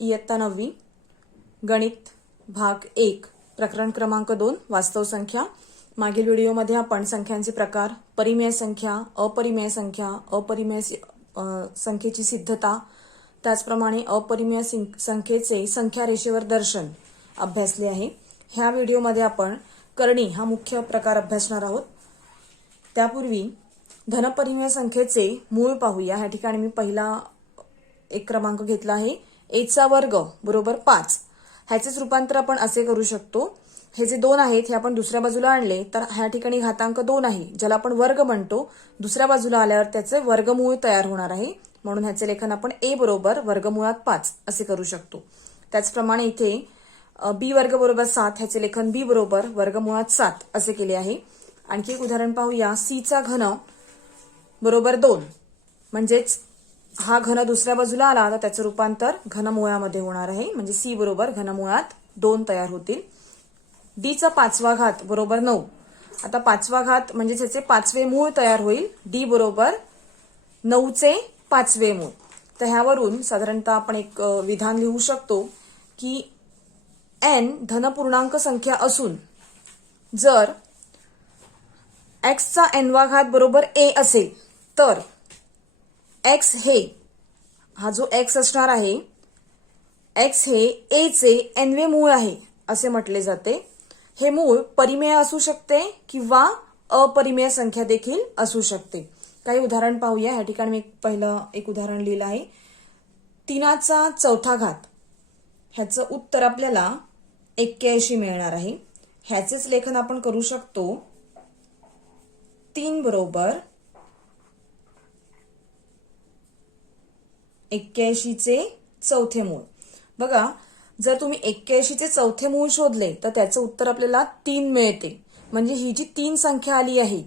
इयत्ता 9वी गणित भाग 1 प्रकरण क्रमांक 2 वास्तव संख्या। मागील व्हिडिओमध्ये आपण संख्यांचे प्रकार, परिमेय संख्या, अपरिमेय संख्या, अपरिमेय संख्येची सिद्धता, त्याचप्रमाणे अपरिमेय संख्येचे संख्या रेषेवर दर्शन अभ्यासले आहे। ह्या व्हिडिओमध्ये आपण करणी हा मुख्य प्रकार अभ्यासणार आहोत। त्यापूर्वी धनपरिमेय संख्येचे मूळ पाहूया। ह्या ठिकाणी मी पहिला एक क्रमांक घेतला आहे a चा वर्ग बरोबर 5। ह्याचेच रूपांतर आपण असे करू शकतो, हे जे 2 आहेत हे आपण दुसऱ्या बाजूला आणले तर ह्या ठिकाणी घातांक 2 आहे ज्याला आपण वर्ग म्हणतो, दुसऱ्या बाजूला आल्यावर त्याचे वर्गमूळ तयार होणार आहे, म्हणून ह्याचे लेखन आपण a बरोबर वर्गमुळात 5 असे करू शकतो। त्याचप्रमाणे इथे b वर्ग बरोबर 7 ह्याचे लेखन b बरोबर वर्गमुळात 7 असे केले आहे। आणखी एक उदाहरण पाहूया, c चा घन बरोबर 2, म्हणजेच हा घन दुसऱ्या बाजूला आला तर त्याचे रूपांतर घनमुळामध्ये होणार आहे, म्हणजे c बरोबर घनमुळात 2 तयार होतील। d चा 5वा घात बरोबर 9। आता 5वा घात म्हणजे त्याचे 5वे मूळ तयार होईल, d बरोबर 9 चे 5वे मूळ। तर ह्यावरून साधारणतः आपण एक विधान लिहू शकतो की n धनपूर्णांक संख्या असून जर x चा n वा घात बरोबर a असेल तर x हे हा जो x असणार आहे, x हे a चे nवे मूळ आहे असे म्हटले जाते। हे मूळ परिमेय असू शकते किंवा अपरिमेय संख्या देखील असू शकते। काही उदाहरण पाहूया। या ठिकाणी मी पहिलं एक उदाहरण लिहिलं आहे, 3 चा 4था घात। ह्याचं उत्तर आपल्याला 81 मिळणार आहे। ह्याचेच लेखन आपण करू शकतो 3 बरोबर 81 चे चौथे मूळ। बघा, जर तुम्ही 81 चे चौथे मूळ शोधले तर त्याचं उत्तर आपल्याला 3 मिळते। म्हणजे ही जी 3 संख्या आली आहे,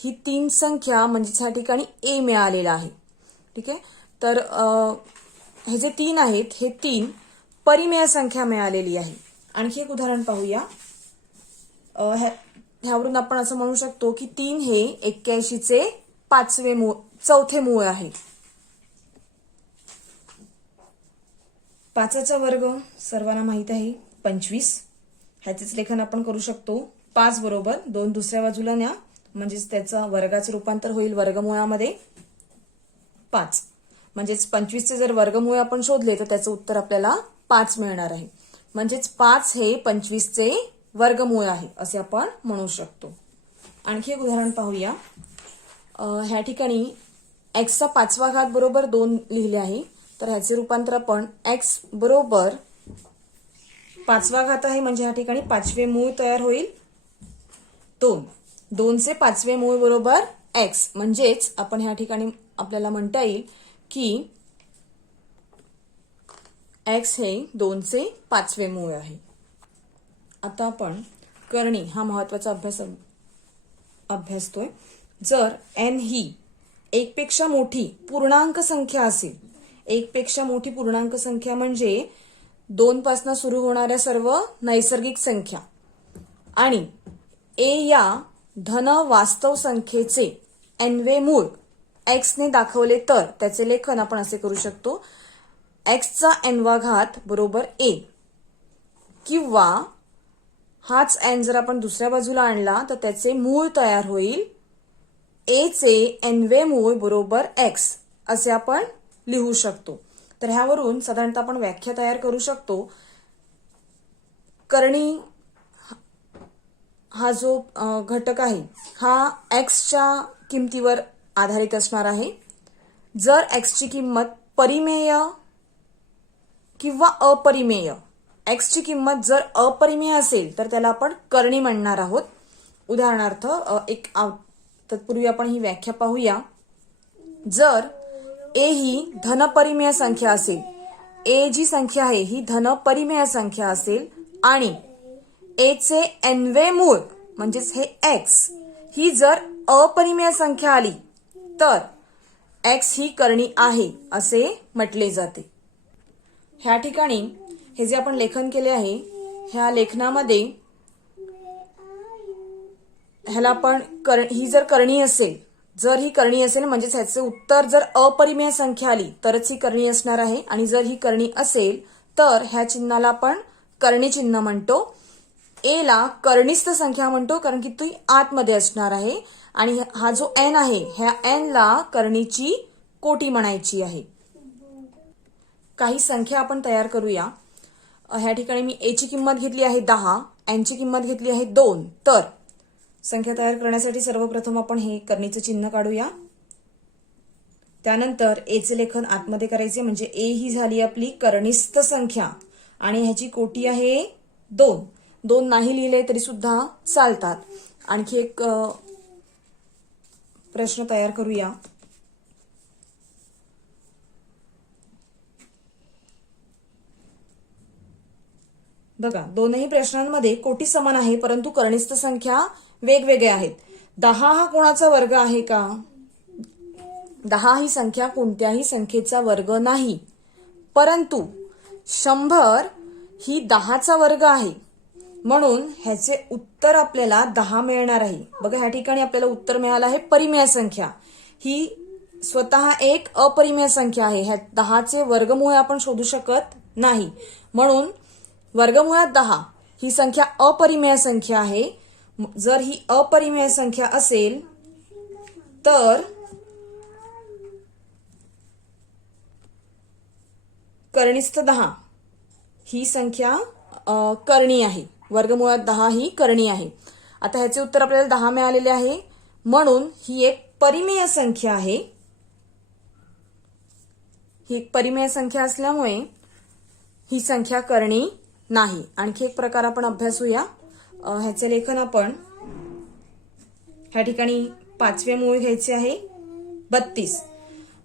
ही 3 संख्या म्हणजे ह्या ठिकाणी a मिळालेला आहे। ठीक आहे, तर हे जे 3 आहेत हे 3 परिमेय संख्या मिळालेली आहे। आणखी एक उदाहरण पाहूया। ह्यावरून आपण असं म्हणू शकतो की 3 हे 81 चे चौथे मूळ आहे। 5चा वर्ग सर्वांना माहित आहे 25। ह्याचेच लेखन आपण करू शकतो 5 बरोबर 2 दुसऱ्या बाजूला न्या, म्हणजेच त्याचा वर्गाचे रूपांतर होईल वर्गमुळामध्ये 5। म्हणजेच 25 चे जर वर्गमूळ आपण शोधले तर त्याचं उत्तर आपल्याला 5 मिळणार आहे। म्हणजेच 5 हे 25 चे वर्गमूळ आहे असे आपण म्हणू शकतो। आणखी एक उदाहरण पाहूया। ह्या ठिकाणी x चा 5वा घात बरोबर 2 लिहिले आहे, तर ह्याचे रूपांतर आपण x बरोबर 5वा घात आहे, म्हणजे ह्या ठिकाणी 5वे मूळ तयार होईल 2। 2 चे 5वे मूळ बरोबर x, म्हणजेच आपण ह्या ठिकाणी आपल्याला म्हणता येईल की x हे 2 चे 5वे मूळ आहे। आता आपण करणी हा महत्वाचा अभ्यासतोय। जर n ही 1 पेक्षा मोठी पूर्णांक संख्या असेल, 1 पेक्षा मोठी पूर्णांक संख्या म्हणजे 2 पासून सुरू होणाऱ्या सर्व नैसर्गिक संख्या, आणि a या धन वास्तव संख्येचे nवे मूळ x ने दाखवले तर त्याचे लेखन आपण असे करू शकतो, x चा n वा घात बरोबर a, किंवा हाच n जर आपण दुसऱ्या बाजूला आणला तर त्याचे मूळ तयार होईल a चे nवे मूळ बरोबर x असे आपण लिहू शकतो। तर ह्यावरून साधारणतः आपण व्याख्या तयार करू शकतो। करणी हा जो घटक आहे हा x च्या किमतीवर आधारित असणार आहे। जर x ची किंमत परिमेय किंवा अपरिमेय, x ची किंमत जर अपरिमेय असेल तर त्याला आपण करणी म्हणणार आहोत। उदाहरणार्थ तत्पूर्वी आपण ही व्याख्या पाहूया। जर a ही धनपरिमेय संख्या असेल, a जी संख्या आहे ही धनपरिमेय संख्या असेल आणि a चे nवे मूळ म्हणजेच हे x ही जर अपरिमेय संख्या आली तर x ही करणी आहे असे म्हटले जाते। ह्या ठिकाणी हे जे आपण लेखन केले आहे, ह्या लेखनामध्ये ह्याला आपण ही जर करणी असेल जर ही करणी असेल म्हणजेच ह्याचे उत्तर जर अपरिमेय संख्या आली तरच ही करणी असणार आहे, आणि जर ही करणी असेल तर ह्या चिन्हाला आपण करणी चिन्ह म्हणतो. ए ला कर्णिस्थ संख्या म्हणतो कारण की ती आतमध्ये असणार आहे, आणि हा जो एन आहे ह्या एन ला करणीची कोटी म्हणायची आहे. काही संख्या आपण तयार करूया. ह्या ठिकाणी मी ए ची किंमत घेतली आहे 10, एन ची किंमत घेतली आहे 2. तर संख्या तयार करण्यासाठी सर्वप्रथम आपण हे करणीचं चिन्ह काढूया. त्यानंतर ए चे लेखन आतमध्ये करायचे, म्हणजे ए ही झाली आपली कर्णिस्थ संख्या आणि ह्याची कोटी आहे 2. 2 नाही लिहिले तरी सुद्धा चालतात. आणखी एक प्रश्न तयार करूया. बघा, दोनही प्रश्नांमध्ये कोटी समान आहे परंतु कर्णिस्थ संख्या वेगवेगळ्या आहेत. 10 हा कोणाचा वर्ग आहे का? 10 ही संख्या कोणत्याही संख्येचा वर्ग नाही, परंतु 100 ही 10चा वर्ग आहे, म्हणून ह्याचे उत्तर आपल्याला 10 मिळणार आहे. बघा, ह्या ठिकाणी आपल्याला उत्तर मिळालं आहे परिमेय संख्या. ही स्वतः एक अपरिमेय संख्या आहे. ह्या 10चे वर्गमूळ आपण शोधू शकत नाही, म्हणून वर्गमुळात 10 ही संख्या अपरिमेय संख्या आहे. जर ही अपरिमेय संख्या असेल तर कर्णिस्थ 10 ही संख्या करणी आहे. वर्गमुळात 10 ही करणी आहे. आता ह्याचे उत्तर आपल्याला 10 मिळालेले आहे, म्हणून ही एक परिमेय संख्या आहे. ही एक परिमेय संख्या असल्यामुळे ही संख्या करणी नाही. आणखी एक प्रकार आपण अभ्यासूया. ह्याचे लेखन आपण ह्या ठिकाणी 5वे मूळ घ्यायचे आहे 32.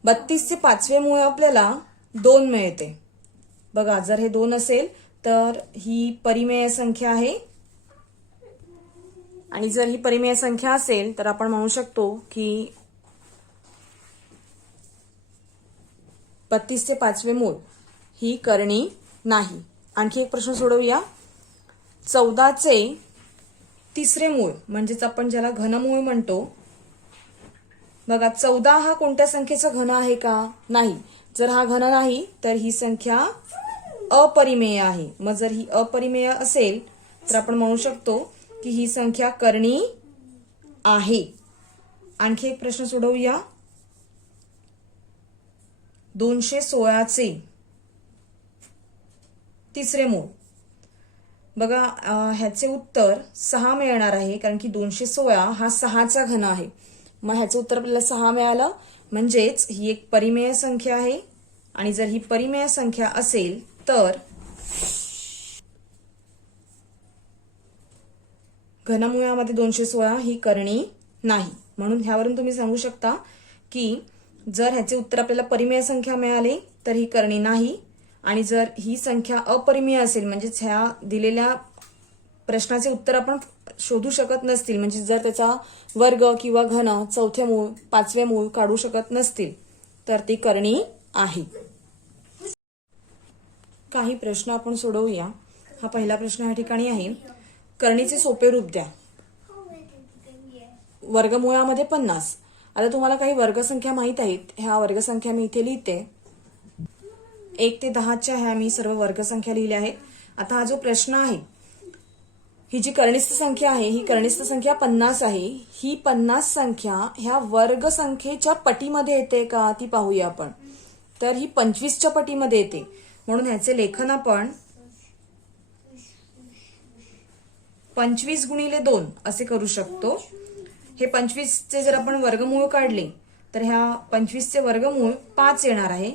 32 चे 5वे मूळ आपल्याला 2 मिळते. बघा, जर हे 2 असेल तर ही परिमेय संख्या आहे, आणि जर ही परिमेय संख्या असेल तर आपण म्हणू शकतो की 32 चे 5वे मूळ ही करणी नाही. आणखी एक प्रश्न सोडवूया. 14 चे 3रे मूळ म्हणजेच आपण ज्याला घनमूळ म्हणतो. बघा, 14 हा कोणत्या संख्येचा घन आहे का? नाही. जर हा घन नाही तर ही संख्या अपरिमेय आहे. मग जर ही अपरिमेय असेल तर आपण म्हणू शकतो की ही संख्या करणी आहे. आणखी एक प्रश्न सोडवूया. 216 चे 3रे मूळ. बघा, ह्याचे उत्तर 6 मिळणार आहे कारण की 216 हा 6चा घन आहे. मग ह्याचे उत्तर आपल्याला 6 मिळालं, म्हणजेच ही एक परिमेय संख्या आहे. आणि जर ही परिमेय संख्या असेल तर घनमुळामध्ये 216 ही करणी नाही. म्हणून ह्यावरून तुम्ही सांगू शकता की जर ह्याचे उत्तर आपल्याला परिमेय संख्या मिळाले तर ही करणी नाही, आणि जर ही संख्या अपरिमेय असेल म्हणजेच ह्या दिलेल्या प्रश्नाचे उत्तर आपण शोधू शकत नसतील, म्हणजे जर त्याचा वर्ग किंवा घन 4थे मूळ 5वे मूळ काढू शकत नसतील तर ती करणी आहे. काही प्रश्न आपण सोडवूया. हा पहिला प्रश्न या ठिकाणी आहे. करणीचे सोपे रूप द्या. वर्गमुळामध्ये 50. आता तुम्हाला काही वर्गसंख्या माहित आहेत. ह्या वर्गसंख्या मी इथे लिहिते. 1 ते 10च्या ह्या मी सर्व वर्गसंख्या लिहिल्या आहेत. आता हा जो प्रश्न आहे, ही जी कर्णिस्थ संख्या आहे ही कर्णिस्थ संख्या 50 आहे. ही 50 संख्या ह्या वर्गसंख्येच्या पटीमध्ये येते का ती पाहूया आपण. तर ही 25च्या पटीमध्ये येते, म्हणून ह्याचे लेखन आपण 25 गुणिले 2 असे करू शकतो. हे 25चे जर आपण वर्गमूळ काढले तर ह्या 25चे वर्गमूळ 5 येणार आहे,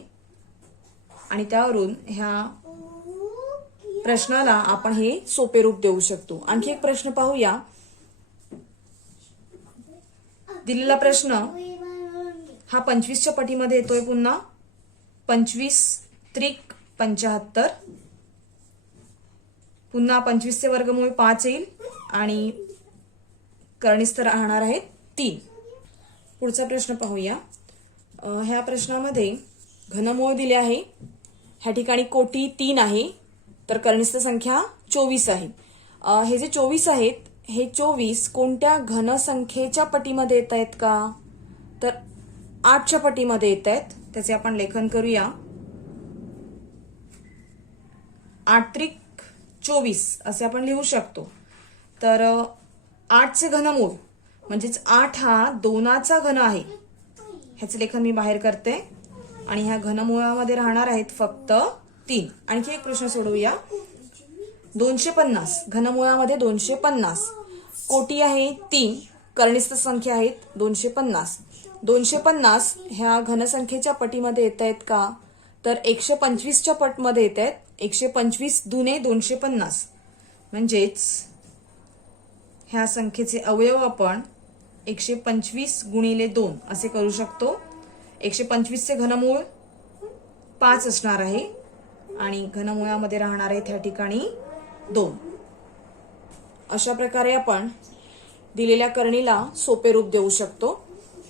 आणि त्यावरून ह्या प्रश्नाला आपण हे सोपे रूप देऊ शकतो. आणखी एक प्रश्न पाहूया. दिलेला प्रश्न हा 25च्या पटीमध्ये येतोय. पुन्हा 25 त्रिक 75. पुन्हा 25चे वर्गमूळ 5 येईल आणि कर्णिस्थ राहणार आहेत 3. पुढचा प्रश्न पाहूया. ह्या प्रश्नामध्ये घनमूळ दिले आहे. ह्या ठिकाणी कोटी 3 आहे, तर कर्णिस्थ संख्या 24 आहे. हे जे 24 आहेत हे 24 कोणत्या घनसंख्येच्या पटीमध्ये येत आहेत का? तर 8च्या पटीमध्ये येत आहेत. त्याचे आपण लेखन करूया. 8 त्रिक 24 असे आपण लिहू शकतो. तर 8चे घनमूळ म्हणजेच 8 हा 2चा घन आहे. ह्याचे लेखन मी बाहेर करते आणि ह्या घनमुळामध्ये राहणार आहेत फक्त 3. आणखी एक प्रश्न सोडवूया. 250 घनमुळामध्ये 250, कोटी आहे 3, कर्णिस्थ संख्या आहेत 250. 250 ह्या घनसंख्येच्या पटीमध्ये येत आहेत का? तर 125च्या पटमध्ये येत आहेत. 125 दुने 250 म्हणजेच ह्या संख्येचे अवयव आपण 125 गुणिले 2 असे करू शकतो. 125चे घनमूळ 5 असणार आहे आणि घनमुळामध्ये राहणार आहे त्या ठिकाणी 2. अशा प्रकारे आपण दिलेल्या करणीला सोपे रूप देऊ शकतो.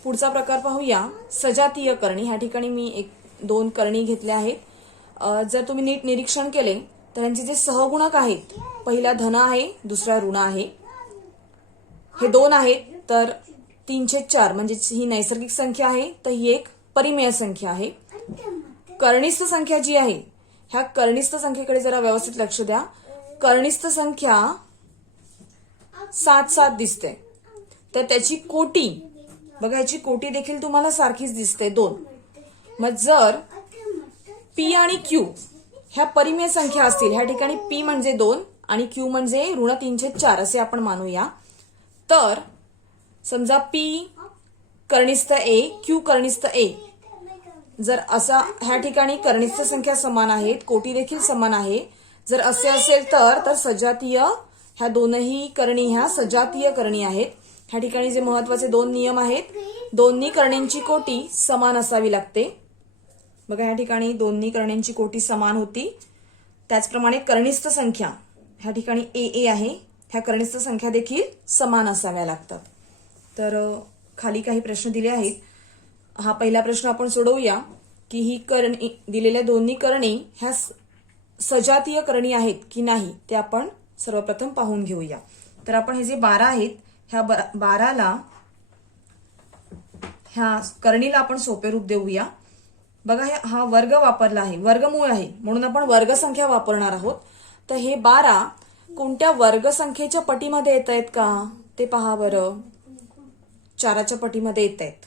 पुढचा प्रकार पाहूया. सजातीय करणी. ह्या ठिकाणी मी 2 करणी घेतल्या आहेत. जर तुम्ही नीट निरीक्षण केले तर यांचे जे सहगुणक आहेत, पहिला धन आहे, दुसरा ऋण आहे, हे 2 आहेत. तर 3/4 म्हणजे ही नैसर्गिक संख्या आहे, तर ही एक परिमेय संख्या आहे. कर्णिस्थ संख्या जी आहे, ह्या कर्णिस्थ संख्येकडे जरा व्यवस्थित लक्ष द्या. कर्णिस्थ संख्या 7 दिसते. तर त्याची कोटी बघा, याची कोटी देखील तुम्हाला सारखीच दिसते 2. मग जर पी आणि क्यू ह्या परिमेय संख्या असतील, ह्या ठिकाणी पी म्हणजे 2 आणि क्यू म्हणजे ऋण 3/4 असे आपण मानूया. तर समजा पी कर्णिस्थ ए, क्यू कर्णिस्थ ए, जर असा ह्या ठिकाणी कर्णिस्थ संख्या समान आहेत, कोटी देखील समान आहे. जर असे असेल तर सजातीय, ह्या दोनही करणी ह्या सजातीय करणी आहेत. ह्या ठिकाणी जे महत्वाचे 2 नियम आहेत, दोन्ही करण्यांची कोटी समान असावी लागते. बघा, ह्या ठिकाणी दोन्ही करण्यांची कोटी समान होती. त्याचप्रमाणे कर्णिस्थ संख्या ह्या ठिकाणी ए आहे, ह्या कर्णिस्थ संख्या देखील समान असाव्या लागतात. तर खाली काही प्रश्न दिले आहेत. हा पहिला प्रश्न आपण सोडवूया की ही करणी दिलेल्या दोन्ही करणी ह्या सजातीय करणी आहेत की नाही ते आपण सर्वप्रथम पाहून घेऊया. तर आपण हे जे 12 आहेत, ह्या 12ला ह्या करणीला आपण सोपे रूप देऊया. बघा, हा वर्ग वापरला आहे, वर्गमूळ आहे, म्हणून आपण वर्गसंख्या वापरणार आहोत. तर हे 12 कोणत्या वर्गसंख्येच्या पटीमध्ये येत आहेत का ते पहा बरं. 4च्या पटीमध्ये येत आहेत.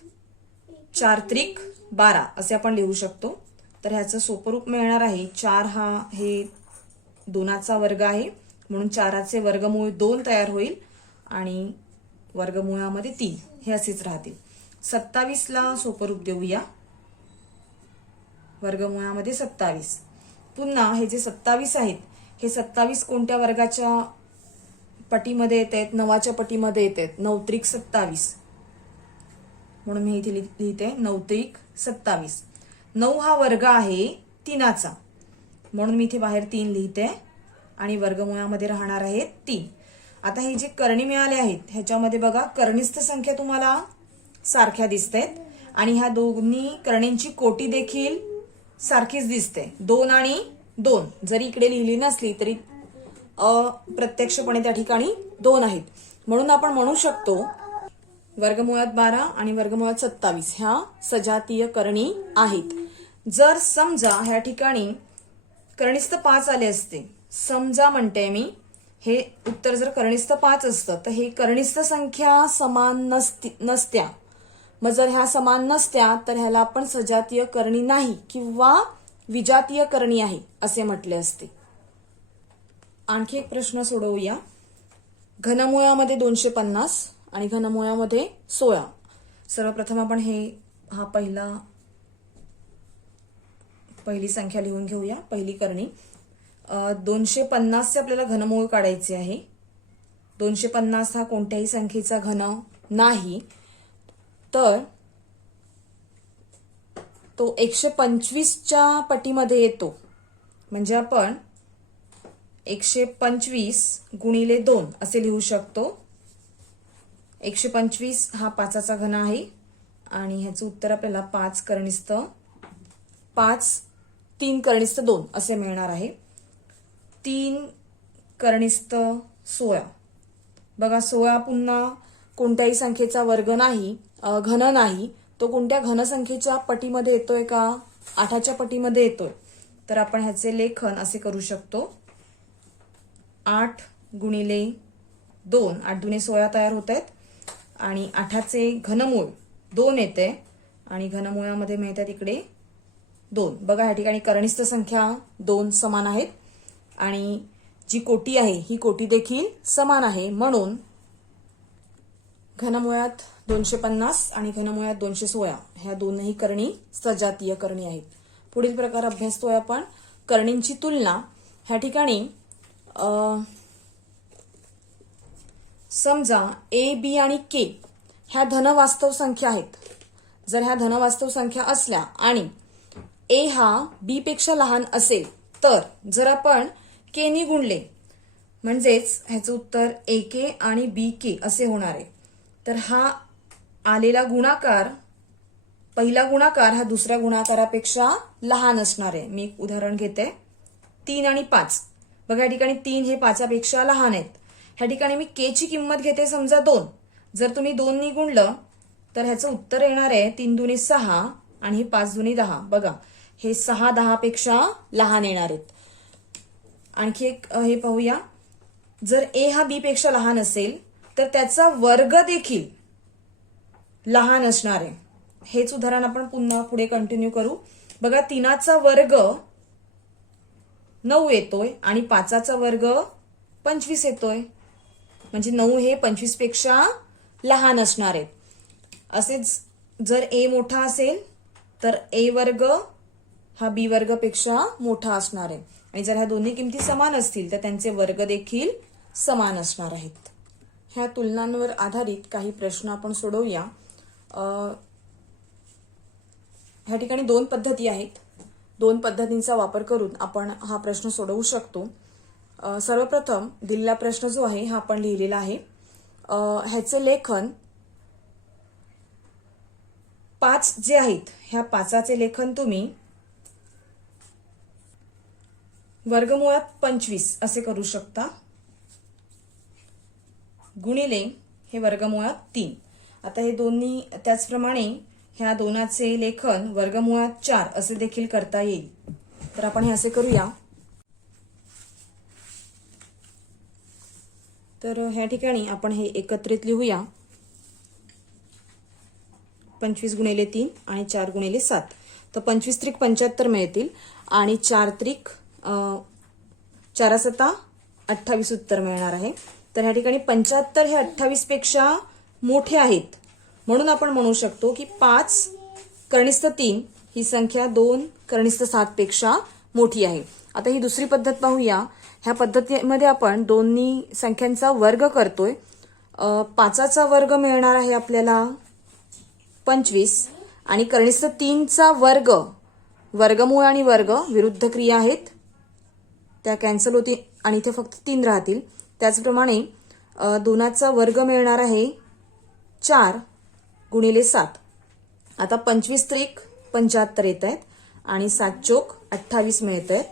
4 त्रिक 12 असे आपण लिहू शकतो. तर ह्याचं सोपं रूप मिळणार आहे. 4 हा हे 2चा वर्ग आहे, म्हणून 4चे वर्गमूळ 2 तयार होईल आणि वर्गमुळामध्ये 3 हे असेच राहतील. 27ला सोपं रूप देऊया. वर्गमुळामध्ये 27. पुन्हा हे जे 27 आहेत, हे 27 कोणत्या वर्गाच्या पटीमध्ये येत आहेत? 9च्या पटीमध्ये येत आहेत. 9 त्रिक 27 म्हणून मी इथे लिहिते 9 त्रिक 27. 9 हा वर्ग आहे 3चा, म्हणून मी इथे बाहेर 3 लिहिते आणि वर्गमुळामध्ये राहणार आहे 3. आता हे जे करणी मिळाले आहेत, ह्याच्यामध्ये बघा कर्णिस्थ संख्या तुम्हाला सारख्या दिसतात आणि ह्या दोन्ही करणींची कोटी देखील सारखीच दिसते. 2 आणि 2 जरी इकडे लिहिली नसली तरी अप्रत्यक्षपणे त्या ठिकाणी 2 आहेत. म्हणून आपण म्हणू शकतो वर्गमुळात 12 आणि वर्गमुळात 27 ह्या सजातीय करणी आहेत. जर समजा ह्या ठिकाणी कर्णिस्थ 5 आले असते, समजा म्हणते मी, हे उत्तर जर कर्णिस्थ 5 असतं तर हे कर्णिस्थ संख्या समान नसत्या. मग जर ह्या समान नसत्या तर ह्याला आपण सजातीय करणी नाही किंवा विजातीय करणी आहे असे म्हटले असते. आणखी एक प्रश्न सोडवूया. घनमुळामध्ये 250 आणि घनमुळामध्ये 16. सर्वप्रथम आपण हा पहिली संख्या लिहून घेऊया. पहिली करणी 250चे आपल्याला घनमूळ काढायचे आहे. 250 हा कोणत्याही संख्येचा घन नाही, तर तो 125च्या पटीमध्ये येतो. म्हणजे आपण 125 गुणिले 2 असे लिहू शकतो. 125 हा 5चा घन आहे आणि ह्याचं उत्तर आपल्याला 5 कर्णिस्थ 3 कर्णिस्थ 2 असे मिळणार आहे. 3 कर्णिस्थ 16. बघा, 16 पुन्हा कोणत्याही संख्येचा वर्ग नाही, घन नाही, तो कोणत्या घनसंख्येच्या पटीमध्ये येतोय का 8च्या पटीमध्ये येतोय, तर आपण ह्याचे लेखन असे करू शकतो. 8 गुणिले 2, 8 दुने 16 तयार होत आहेत आणि 8चे घनमूळ 2 येते आणि घनमुळामध्ये मिळतात इकडे 2. बघा या ठिकाणी कनिष्ठ संख्या 2 समान आहेत आणि जी कोटी आहे ही कोटी देखील समान आहे, म्हणून घनमुळात 250 आणि घनमुळात 216 ह्या दोनही करणी सजातीय करणी आहेत. पुढील प्रकार अभ्यासतोय आपण करणींची तुलना. ह्या ठिकाणी समजा ए, बी आणि के ह्या धनवास्तव संख्या आहेत. जर ह्या धनवास्तव संख्या असल्या आणि ए हा बी पेक्षा लहान असेल, तर जर आपण के नी गुणले म्हणजेच ह्याचं उत्तर ए के आणि बी के असे होणार आहे. तर हा आलेला गुणाकार, पहिला गुणाकार हा दुसऱ्या गुणाकारापेक्षा लहान असणार आहे. मी एक उदाहरण घेते. 3 आणि 5. बघा या ठिकाणी 3 हे 5पेक्षा लहान आहेत. ह्या ठिकाणी मी के ची किंमत घेते समजा 2. जर तुम्ही 2 नी गुणलं तर ह्याचं उत्तर येणार आहे 3 दुने 6 आणि हे 5 दुने 10. बघा हे 6 10पेक्षा लहान येणार आहेत. आणखी एक हे पाहूया. जर ए हा बी पेक्षा लहान असेल तर त्याचा वर्ग देखील लहान असणार आहे. हेच उदाहरण आपण पुन्हा पुढे कंटिन्यू करू. बघा 3चा वर्ग 9 येतोय आणि 5चा वर्ग 25 येतोय, म्हणजे 9 हे 25 पेक्षा लहान असणार आहे. असेच जर ए मोठा असेल तर ए वर्ग हा बी वर्गपेक्षा मोठा असणार आहे आणि जर ह्या दोन्ही किमती समान असतील तर त्यांचे वर्ग देखील समान असणार आहेत. ह्या तुलनांवर आधारित काही प्रश्न आपण सोडवूया. ह्या ठिकाणी 2 पद्धती आहेत. 2 पद्धतींचा वापर करून आपण हा प्रश्न सोडवू शकतो. सर्वप्रथम दिलेला प्रश्न जो आहे हा आपण लिहिलेला आहे. ह्याचे लेखन 5 जे आहेत ह्या 5चे लेखन तुम्ही वर्गमुळात 25 असे करू शकता, गुणिले हे वर्गमुळात 3. आता हे दोन्ही त्याचप्रमाणे ह्या दोनाचे लेखन वर्गमुळात 4 असे देखील करता येईल. तर आपण हे असे करूया. तर ह्या ठिकाणी आपण हे एकत्रित लिहूया. 25 गुणिले 3 आणि 4 गुणिले 7. तर 25 त्रिक 75 मिळतील आणि 4 त्रिक 4 7 28 उत्तर मिळणार आहे. तर ह्या ठिकाणी 75 हे 28 पेक्षा मोठे आहेत, म्हणून आपण म्हणू शकतो की 5 कनिष्ठ 3 ही संख्या 2 कनिष्ठ 7 पेक्षा मोठी आहे. आता ही दुसरी पद्धत पाहूया. ह्या पद्धतीमध्ये आपण दोन्ही संख्यांचा वर्ग करतोय. 5चा वर्ग मिळणार आहे आपल्याला 25 आणि कनिष्ठ 3चा वर्ग, वर्गमूळ आणि वर्ग विरुद्ध क्रिया आहेत, त्या कॅन्सल होतील आणि इथे फक्त 3 राहतील. त्याचप्रमाणे 2चा वर्ग मिळणार आहे 4 गुणिले 7. आता 25 त्रिक 75 येत आहेत आणि 7 चोक 28 मिळत आहेत.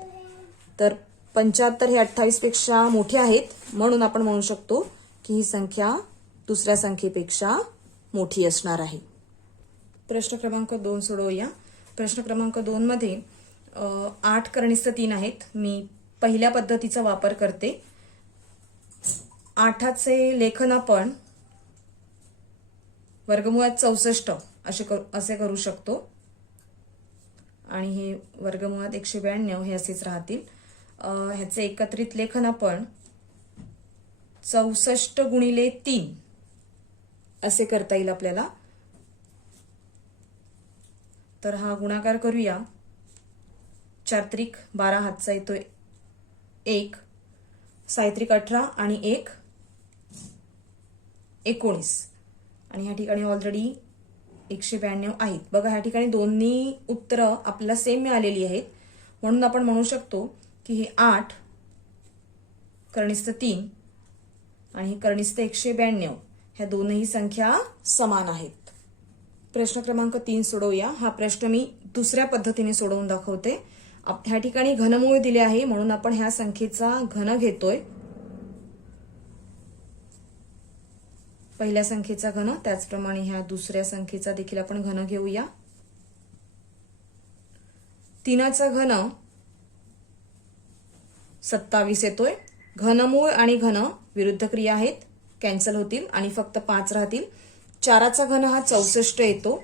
तर 75 हे 28 पेक्षा मोठे आहेत, म्हणून आपण म्हणू शकतो की ही संख्या दुसऱ्या संख्येपेक्षा मोठी असणार आहे. प्रश्न क्रमांक 2 सोडवूया. प्रश्न क्रमांक 2 मध्ये 8 कनिष्ठ 3 आहेत. मी पहिल्या पद्धतीचा वापर करते. 8चे लेखन आपण वर्गमुळात 64 असे करू शकतो आणि हे वर्गमुळात 192 हे असेच राहतील. ह्याचे एकत्रित लेखन आपण 64 गुणिले 3 असे करता येईल आपल्याला. तर हा गुणाकार करूया. 4 त्रिक 12 हातचा येतोय 1, 6 त्रिक 18 आणि 1 19 आणि ह्या ठिकाणी ऑलरेडी 192 आहेत. बघा ह्या ठिकाणी दोन्ही उत्तर आपल्याला सेम मिळालेली आहेत, म्हणून आपण म्हणू शकतो की हे 8 कनिष्ठ 3 आणि हे कनिष्ठ 192 ह्या दोनही संख्या समान आहेत. प्रश्न क्रमांक 3 सोडवूया. हा प्रश्न मी दुसऱ्या पद्धतीने सोडवून दाखवते. ह्या ठिकाणी घनमूळ दिले आहे, म्हणून आपण ह्या संख्येचा घन घेतोय. पहिल्या संख्येचा घन, त्याचप्रमाणे ह्या दुसऱ्या संख्येचा देखील आपण घन घेऊया. 3चा घन 27 येतोय. घनमूळ आणि घन विरुद्ध क्रिया आहेत, कॅन्सल होतील आणि फक्त 5 राहतील. 4चा घन हा 64 येतो,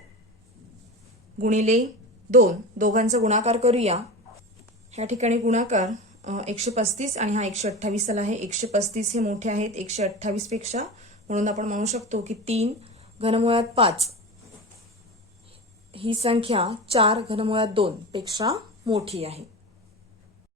गुणिले 2, दोघांचा गुणाकार करूया. ह्या ठिकाणी गुणाकार 135 आणि हा 128 आला आहे. 135 हे मोठे आहेत 128 पेक्षा, म्हणून आपण म्हणू शकतो की 3 घनमुळात 5 ही संख्या 4 घनमुळात 2 पेक्षा मोठी आहे.